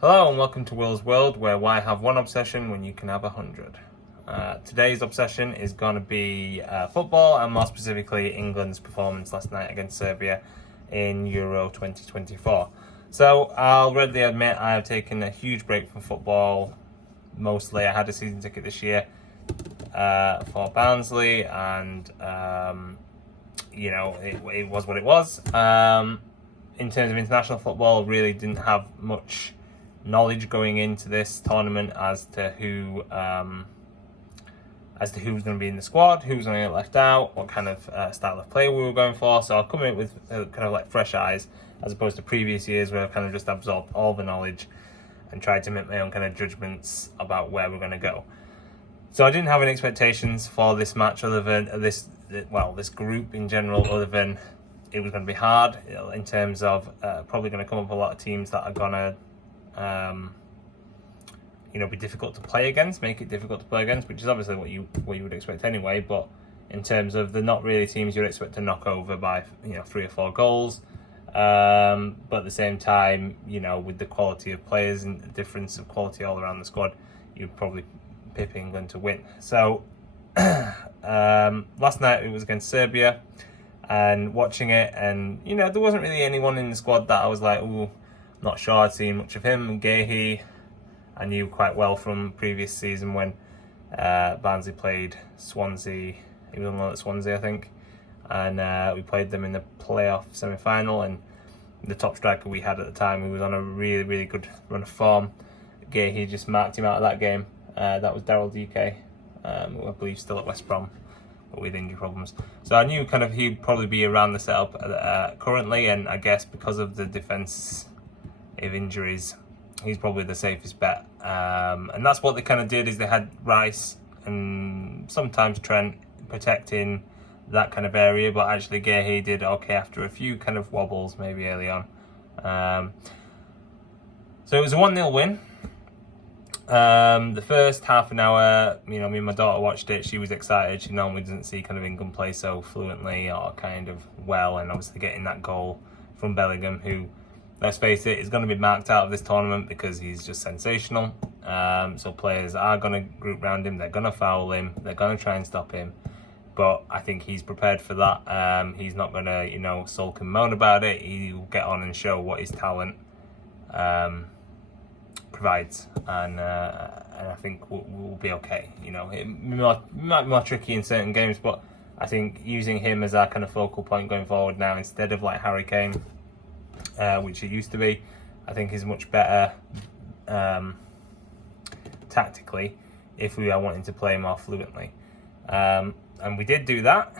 Hello and welcome to Will's World, where why have one obsession when you can have 100? Today's obsession is going to be football, and more specifically England's performance last night against Serbia in Euro 2024. So I'll readily admit I have taken a huge break from football. Mostly I had a season ticket this year for Barnsley, and it was what it was. In terms of international football, really didn't have much knowledge going into this tournament as to who was going to be in the squad, who was going to get left out, what kind of style of play we were going for. So I'll come in with kind of like fresh eyes, as opposed to previous years where I've kind of just absorbed all the knowledge and tried to make my own kind of judgments about where we're going to go. So I didn't have any expectations for this match other than this group in general, other than it was going to be hard in terms of probably going to come up a lot of teams that are going to be difficult to play against, make it difficult to play against, which is obviously what you would expect anyway. But in terms of the not really teams you'd expect to knock over by 3 or 4 goals, but at the same time, with the quality of players and the difference of quality all around the squad, you'd probably pip England to win. So last night it was against Serbia, and watching it, and there wasn't really anyone in the squad that I was like, ooh, not sure I'd seen much of him. Gehi, I knew quite well from previous season when Barnsley played Swansea. He was on loan at Swansea, I think, and we played them in the playoff semi-final. And the top striker we had at the time, who was on a really, really good run of form, Gehi just marked him out of that game. That was Daryl DK, who I believe still at West Brom, but with injury problems. So I knew kind of he'd probably be around the setup currently, and I guess because of the defence of injuries, he's probably the safest bet. And that's what they kind of did, is they had Rice and sometimes Trent protecting that kind of area, but actually Gehi did okay after a few kind of wobbles maybe early on. So it was a 1-0 win. The first half an hour, me and my daughter watched it. She was excited. She normally doesn't see kind of England play so fluently or kind of well, and obviously getting that goal from Bellingham, who, let's face it, is going to be marked out of this tournament because he's just sensational. So players are going to group around him. They're going to foul him. They're going to try and stop him. But I think he's prepared for that. He's not going to, sulk and moan about it. He'll get on and show what his talent provides, and I think we'll be okay. It might be more tricky in certain games, but I think using him as our kind of focal point going forward now, instead of like Harry Kane, which he used to be, I think is much better tactically if we are wanting to play more fluently. And we did do that.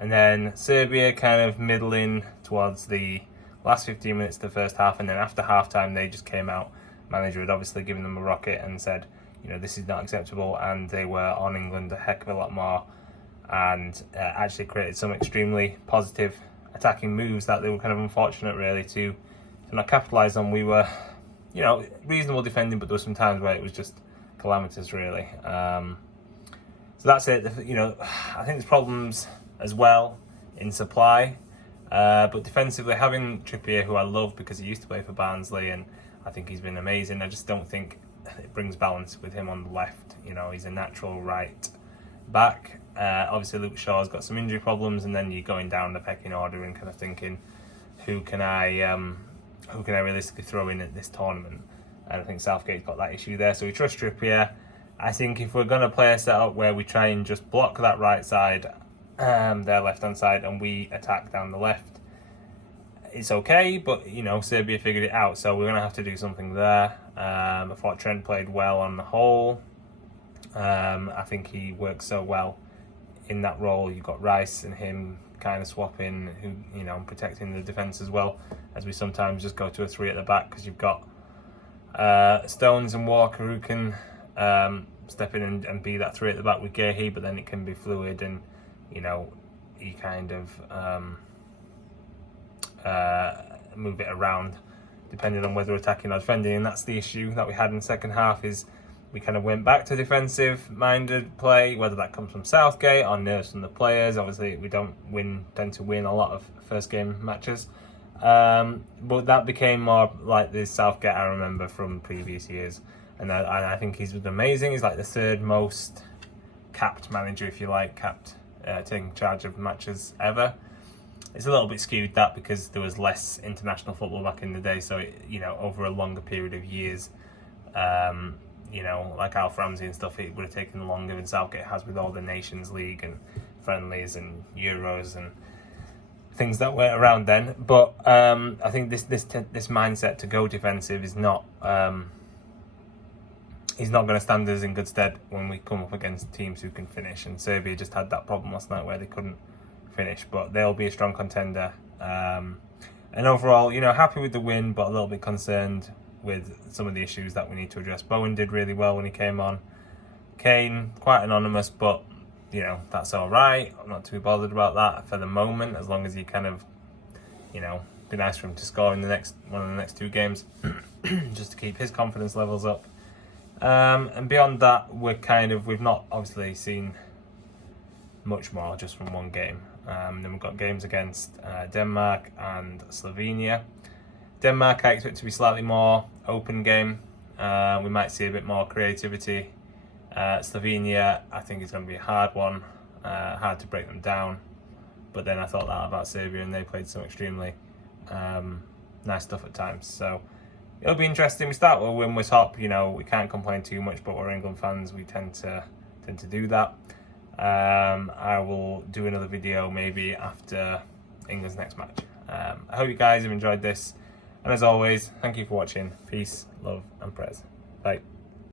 And then Serbia kind of middling towards the last 15 minutes of the first half, and then after half-time they just came out. Manager had obviously given them a rocket and said, this is not acceptable, and they were on England a heck of a lot more, and actually created some extremely positive attacking moves that they were kind of unfortunate really to not capitalise on. We were, reasonable defending, but there were some times where it was just calamitous really. So that's it. I think there's problems as well in supply, but defensively, having Trippier, who I love because he used to play for Barnsley, and I think he's been amazing. I just don't think it brings balance with him on the left. He's a natural right back. Obviously, Luke Shaw's got some injury problems, and then you're going down the pecking order and kind of thinking, who can I realistically throw in at this tournament? And I think Southgate's got that issue there. So we trust Trippier. I think if we're going to play a setup where we try and just block that right side, their left-hand side, and we attack down the left, it's okay, but Serbia figured it out, so we're going to have to do something there. I thought Trent played well on the whole. I think he works so well in that role. You've got Rice and him kind of swapping, who protecting the defence as well, as we sometimes just go to a 3 at the back, because you've got Stones and Walker who can step in and be that 3 at the back with Gehi, but then it can be fluid, and you kind of move it around depending on whether attacking or defending. And that's the issue that we had in the second half, is we kind of went back to defensive minded play, whether that comes from Southgate or nerves from the players. Obviously we don't tend to win a lot of first game matches, But that became more like the Southgate I remember from previous years. And I think he's amazing. He's like the third most capped manager, if you like, taking charge of matches ever. It's a little bit skewed that because there was less international football back in the day, so it, over a longer period of years, like Alf Ramsey and stuff, it would have taken longer than Southgate has with all the Nations League and friendlies and Euros and things that were around then. But I think this mindset to go defensive is not. He's not going to stand us in good stead when we come up against teams who can finish. And Serbia just had that problem last night where they couldn't finish. But they'll be a strong contender. And overall, happy with the win, but a little bit concerned with some of the issues that we need to address. Bowen did really well when he came on. Kane, quite anonymous, but, that's all right. I'm not too bothered about that for the moment, as long as he kind of, be nice for him to score in one of the next 2 games, just to keep his confidence levels up. And beyond that, we've not obviously seen much more just from one game. Then we've got games against Denmark and Slovenia. Denmark I expect to be slightly more open game. We might see a bit more creativity. Slovenia I think is going to be a hard one, hard to break them down. But then I thought that about Serbia, and they played some extremely nice stuff at times. So it'll be interesting. We start with a win with top. We can't complain too much, but we're England fans. We tend to do that. I will do another video maybe after England's next match. I hope you guys have enjoyed this. And as always, thank you for watching. Peace, love, and prayers. Bye.